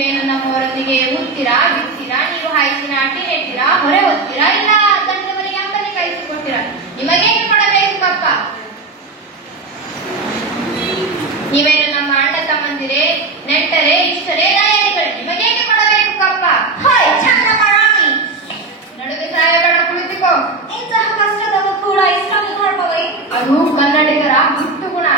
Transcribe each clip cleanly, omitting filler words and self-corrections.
ನೀವೇನು ನಮ್ಮವರೊಂದಿಗೆ ಉತ್ತೀರಾ ಬಿತ್ತೀರಾ, ನೀವು ಹಾಯಿಸಿ ನಾಟಿ ನೆಡ್ತೀರಾ, ಹೊರೆ ಹೊತ್ತೀರಾ, ಇಲ್ಲ ತಂದವರಿಗೆ ಅಂಬಲಿ ಕಾಯಿಸಿಕೊಡ್ತೀರಾ? ನಿಮಗೇನು ಕೊಡಬೇಕು ಕಪ್ಪ? ನೀವೇನು ನಮ್ಮ ಅಣ್ಣ ತಮ್ಮಂದಿರೇ, ನೆಂಟರೇ, ಇಷ್ಟರೇ, ನಾಯಕರೇ, ನಿಮಗೇನು ಕೊಡಬೇಕು ಕಪ್ಪ? ಹಾಯ್ ಚಂದ್ರಮ್ಮ ರಾಣಿ, ನಡುವೆ ಸಾಯಬೇಡ, ಕುಳಿತುಕೋ. ಇಂತಹ ಕಷ್ಟದಲ್ಲೂ ಕೂಡ ಇಷ್ಟೊಂದು ಧರ್ಮವೇ? ಅದು ಕನ್ನಡಿಗರ ಗುಟ್ಟು ಗುಣ.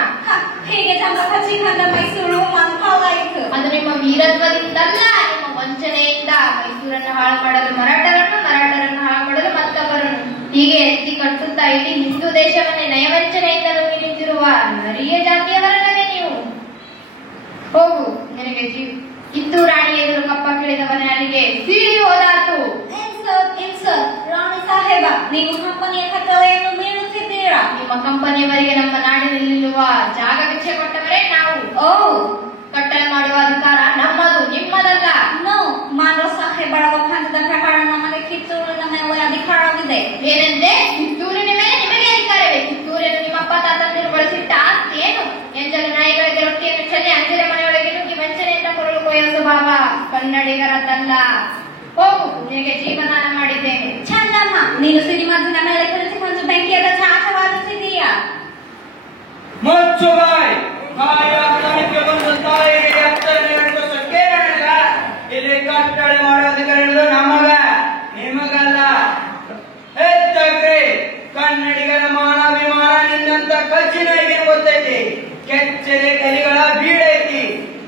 ಹೀಗೆ ಚಂದ್ರಪ್ಪ ಶ್ರೀಖಂಡ ಮೈಸೂರು ಮನ್ಕಾಲಾಯಿತು. ಅದು ನಿಮ್ಮ ವೀರತ್ವದಿಂದಲ್ಲ, ನಿಮ್ಮ ವಂಚನೆಯಿಂದ. ಮೈಸೂರನ್ನು ಹಾಳು ಮಾಡಲು ಮರಾಠರನ್ನು, ಮರಾಠರನ್ನು ಹಾಳು ಮಾಡಲು ಮತ್ತೊಬ್ಬರನ್ನು, ಹೀಗೆ ಎತ್ತಿ ಕಟ್ಟುತ್ತಾ ಇಡೀ ಹಿಂದೂ ದೇಶವನ್ನೇ ನಯವಂಚನೆಯಿಂದ ನುಂಗಿ ನಿಂತಿರುವ ನರಿಯ ಜಾತಿಯವರಲ್ಲವೇ ನೀವು? ಹೋಗು, ನಿನಗೆ ಕಿತ್ತೂರು ರಾಣಿ ಎದುರು ಕಪ್ಪ ಕೇಳಿದವನೇ ಅಲ್ಲಿಗೆ ಸೀಳಿ ಹೋದಾತು. ರಾಣಿ ಸಾಹೇಬ, ನೀವು ಕಂಪನಿಯ ಕತ್ತಲೆಯನ್ನು ಮೀರುತ್ತಿದ್ದೀರಾ? ನಿಮ್ಮ ಕಂಪನಿಯವರಿಗೆ ನಮ್ಮ ನಾಡಿನಲ್ಲಿರುವ ಜಾಗ ಭಿಕ್ಷೆ ಕೊಟ್ಟವರೇ ನಾವು. ಓ, ಕಟ್ಟಳೆ ಮಾಡುವ ಅಧಿಕಾರ ನಮ್ಮದು, ನಿಮ್ಮದಲ್ಲ. ನೋ, ಮಾಧವ ಸಾಹೇಬರ ಒಪ್ಪಂದದ ಪ್ರಕಾರ ನಮಗೆ ಕಿತ್ತೂರಿನ ಮೇಲೆ ಅಧಿಕಾರವಿದೆ. ಏನಂತೆ? ಕಿತ್ತೂರಿನ ಮೇಲೆ ನಿಮಗೆ ಅಧಿಕಾರವೇ? ಕಿತ್ತೂರನ್ನು ನಿಮ್ಮಪ್ಪ ತಾತಂದಿರು ಬಳಸಿಟ್ಟ ಆಸ್ತಿ ಏನು? ಎಂಜಲು ನಾಯಿಗಳಿಗೆ ರೊಟ್ಟಿಯನ್ನು ಚೆನ್ನೆ ಅಂದಿರ ಮನೆಯೊಳಗೆ ನುಗ್ಗಿ ವಂಚನೆಯಿಂದ ಕೊರಳು ಕೊಯ್ಯೋ ಸ್ವಭಾವ ಕನ್ನಡಿಗರದ್ದಲ್ಲ. ಹೋಗು, ನಿನಗೆ ಜೀವದಾನ ಮಾಡಿದ್ದೇನೆ. ಚಂದಮ್ಮ, ನೀನು ಸಿನಿಮಾದಿನ ಮೇಲೆ ಕುಳಿತುಕೊಂಡು ಬೆಂಕಿಯದ ಚಾಟವಾಡುತ್ತಿದ್ದೀಯಾ? ಮುಚ್ಚುಬಾಯ್, ಕಾಯಕ್ಕೆ ಬಂದ ತಾಯಿಗೆ ಎತ್ತನೆ ಕೇಳಿಲ್ಲ. ಇಲ್ಲಿ ಕಟ್ಟಳೆ ಮಾಡೋದಕ್ಕೆ ನಮಗ, ನಿಮಗಲ್ಲ. ಎತ್ತಗ್ರಿ, ಕನ್ನಡಿಗರ ಮಾನಾಭಿಮಾನ ನಿನ್ನಂತ ಕಚ್ಚಿನಾಗಿ ಗೊತ್ತೈತಿ. ಕೆಚ್ಚಲೆ ಕಲಿಗಳ ಬೀಡೈತಿ,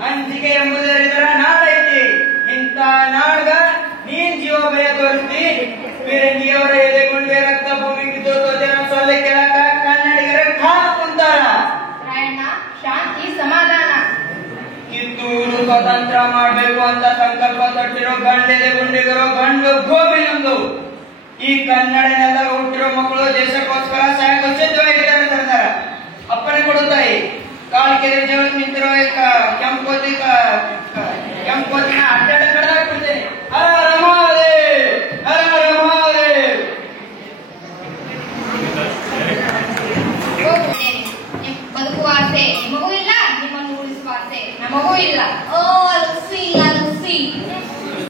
ಅಂಜಿಕೆ ಎಂಬುದರ ನಾಡೈತಿ. ಇಂಥ ನಾಡ್ಗ ನೀನ್ ಜೀವ ಭಯ ತೋರಿಸ್ತಿ. ಫಿರಂಗಿಯವರ ಎದೆಗುಂಡೆ ರಕ್ತ ಭೂಮಿ ಬಿದ್ದೋದ ಸೊಲ್ಲೆ ಕೆಳಕ ಕನ್ನಡಿಗರ ಖಾನ ಕುಂತಾರ. ರಾಯಣ್ಣ, ಶಾಂತಿ ಸಮಾಧಾನ. ಕಿತ್ತೂರು ಸ್ವತಂತ್ರ ಮಾಡ್ಬೇಕು ಅಂತ ಸಂಕಲ್ಪ ತೊಟ್ಟಿರೋ ಗಂಡೆದೆ ಗುಂಡಿಗರು ಗಂಡು ಗೋಬಿ ನಮ್ದು. ಈ ಕನ್ನಡನೆಲ್ಲ ಹುಟ್ಟಿರೋ ಮಕ್ಕಳು ದೇಶಕ್ಕೋಸ್ಕರ ಸಾಯಕ್ಕೆ ಸಿದ್ಧವಾಗಿದ್ದಾರೆ ಸರ್ದಾರ. ಅಪ್ಪಣೆ ಕೊಡುತ್ತಾಯಿ. ಕಾಲ್ ಕೆರೆ ಜೀವನ ನಿಂತಿರೋ ಕೆಂಪೋತಿ